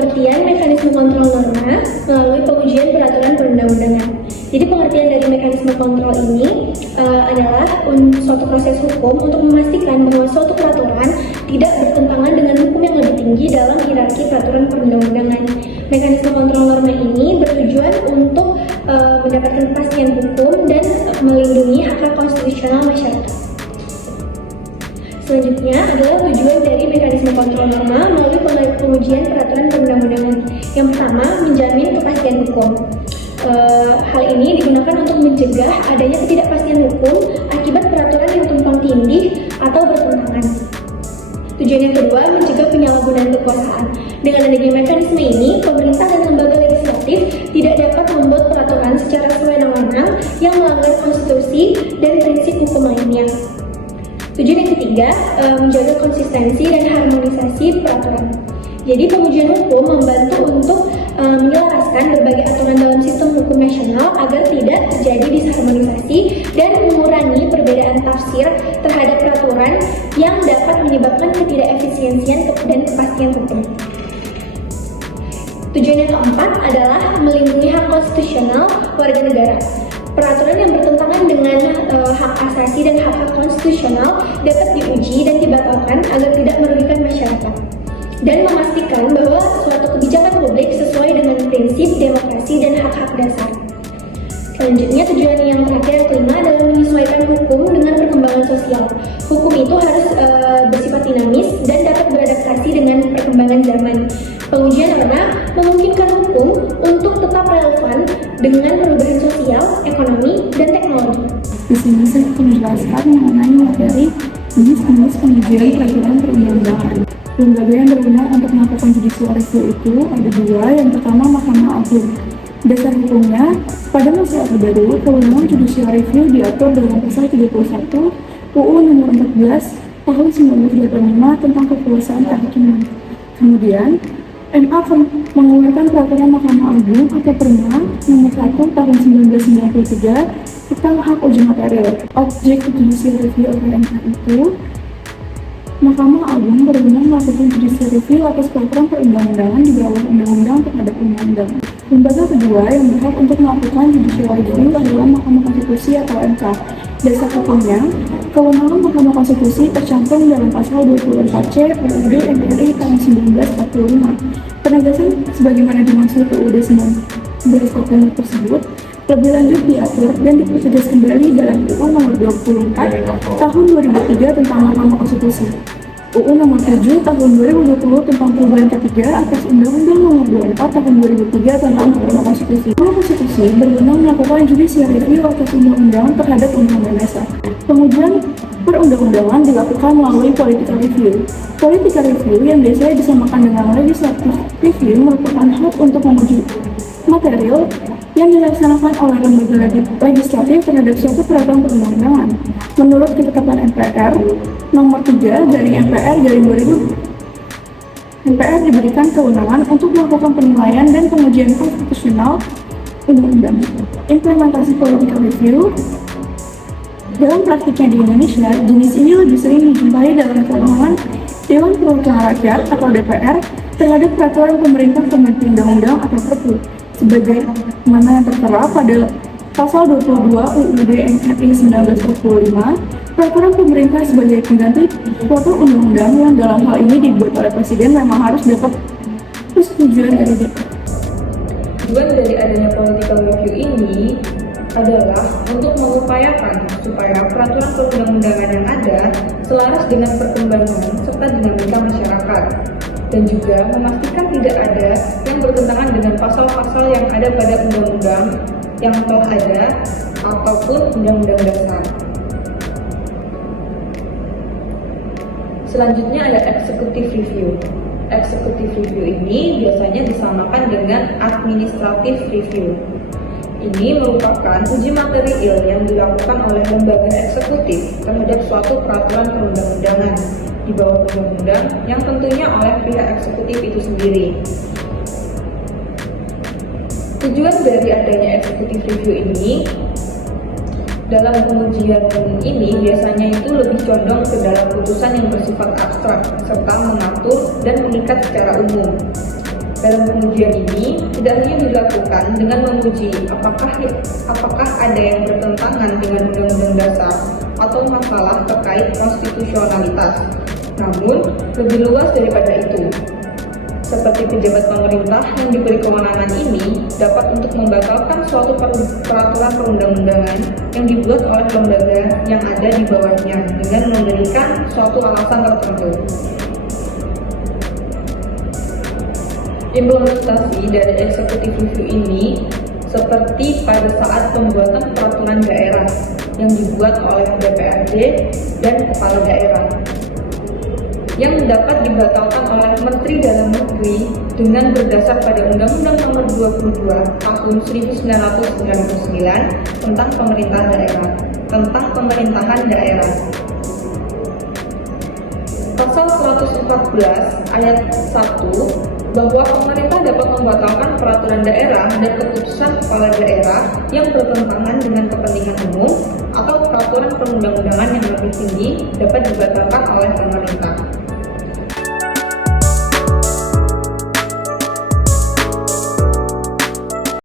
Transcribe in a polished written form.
pengertian mekanisme kontrol norma melalui pengujian peraturan perundang-undangan. Jadi pengertian dari mekanisme kontrol ini adalah suatu proses hukum untuk memastikan bahwa suatu peraturan tidak bertentangan dengan hukum yang lebih tinggi dalam hierarki peraturan perundang-undangan. Mekanisme kontrol norma ini bertujuan untuk mendapatkan kepastian hukum dan melindungi hak-hak konstitusional masyarakat. Selanjutnya adalah tujuan dari mekanisme kontrol norma melalui pengujian peraturan perundang-undangan. Yang pertama, menjamin kepastian hukum. Hal ini digunakan untuk mencegah adanya ketidakpastian hukum akibat peraturan yang tumpang tindih atau bertentangan. Tujuan yang kedua, mencegah penyalahgunaan kekuasaan. Dengan adanya mekanisme ini, pemerintah dan lembaga legislatif tidak dapat membuat peraturan secara sewenang-wenang yang melanggar konstitusi dan prinsip hukum lainnya. Tujuan yang ketiga, menjaga konsistensi dan harmonisasi peraturan. Jadi pengujian hukum membantu untuk menyelaraskan berbagai aturan dalam sistem hukum nasional agar tidak terjadi disharmonisasi dan mengurangi perbedaan tafsir terhadap peraturan yang dapat menyebabkan ketidakefisiensian dan kepastian hukum. Tujuan yang keempat adalah melindungi hak konstitusional warga negara. Peraturan yang bertentangan dengan hak asasi dan hak-hak konstitusional dapat diuji dan dibatalkan agar tidak merugikan masyarakat, dan memastikan bahwa suatu kebijakan publik sesuai dengan prinsip demokrasi dan hak-hak dasar. Selanjutnya, tujuan yang terakhir yang kelima adalah menyesuaikan hukum dengan perkembangan sosial. Hukum itu harus bersifat dinamis dan dapat beradaptasi dengan perkembangan zaman. Pengujian norma memungkinkan hukum untuk tetap relevan dengan perubahan sosial, ekonomi, dan teknologi. Di sini saya akan menjelaskan mengenai materi jenis-jenis pengujian peraturan perundang-undangan. Lembaga yang berwenang untuk melakukan judicial review itu ada dua. Yang pertama, Mahkamah Agung. Dasar hukumnya, pada masa Orde Baru, kewenangan judicial review diatur dalam pasal 31 UU Nomor 14 Tahun 1985 tentang kekuasaan kehakiman. Kemudian, MA mengeluarkan peraturan Mahkamah Agung atau Perma Nomor 1 Tahun 1993 tentang hak uji material. Objek judicial review oleh MA itu, Mahkamah Agung berwenang melakukan judicial review atas peraturan perundang-undangan di bawah undang-undang terhadap undang-undang. Lembaga kedua yang berhak untuk melakukan judicial review adalah Mahkamah Konstitusi atau MK. Dasar hukumnya, kewenangan Mahkamah Konstitusi tercantum dalam pasal 24C UUD NRI tahun 1945. Penegasan sebagaimana dimaksud UUD 1945 tersebut lebih lanjut diatur dan dipertegas kembali dalam UU Nomor 24 Tahun 2003 tentang Mahkamah Konstitusi, UU Nomor 7 Tahun 2020 tentang perubahan ketiga atas Undang-Undang Nomor 24 Tahun 2003 tentang Mahkamah Konstitusi. Mahkamah Konstitusi berwenang melakukan judicial review atas undang-undang terhadap undang-undang dasar. Pengujian perundang-undangan dilakukan melalui political review. Political review yang biasanya disamakan dengan legislative review merupakan hak untuk menguji material yang dilaksanakan oleh lembaga legislatif terhadap suatu peraturan perundang-undangan. Menurut ketetapan MPR Nomor 3 dari MPR garing 2000, MPR diberikan kewenangan untuk melakukan penilaian dan pengujian konstitusional undang-undang. Implementasi political review dalam praktiknya di Indonesia, jenis ini lebih sering dijumpai dalam kewenangan Dewan Perwakilan Rakyat atau DPR terhadap peraturan pemerintah pengganti undang-undang atau Perpu, sebagaimana yang tertera pada pasal 22 UUD NRI 1945. Peraturan pemerintah sebagai pengganti suatu undang-undang yang dalam hal ini dibuat oleh Presiden memang harus dapat persetujuan dari DPR. Tujuan dari adanya political review ini adalah untuk mengupayakan supaya peraturan perundang-undangan yang ada selaras dengan perkembangan serta dinamika masyarakat, dan juga memastikan tidak ada yang bertentangan dengan pasal-pasal yang ada pada undang-undang yang telah ada ataupun undang-undang dasar. Selanjutnya ada executive review. Executive review ini biasanya disamakan dengan administrative review. Ini merupakan uji material yang dilakukan oleh lembaga eksekutif terhadap suatu peraturan perundang-undangan di bawah undang-undang yang tentunya oleh pihak eksekutif itu sendiri. Tujuan dari adanya executive review ini, dalam pengujian ini biasanya itu lebih condong ke dalam putusan yang bersifat abstrak serta mengatur dan mengikat secara umum. Dalam pengujian ini tidak hanya dilakukan dengan menguji apakah ada yang bertentangan dengan Undang-Undang Dasar atau masalah terkait konstitusionalitas, namun lebih luas daripada itu. Seperti pejabat pemerintah yang diberi kewenangan ini dapat untuk membatalkan suatu peraturan perundang-undangan yang dibuat oleh lembaga yang ada di bawahnya dengan memberikan suatu alasan tertentu. Implementasi dari eksekutif review ini seperti pada saat pembuatan peraturan daerah yang dibuat oleh DPRD dan kepala daerah yang dapat dibatalkan oleh Menteri Dalam Negeri dengan berdasar pada Undang-Undang Nomor 22 Tahun 1999 tentang pemerintahan daerah. Pasal 114 ayat 1 bahwa pemerintah dapat membatalkan peraturan daerah dan keputusan kepala daerah yang bertentangan dengan kepentingan umum atau peraturan perundang-undangan yang lebih tinggi dapat dibatalkan oleh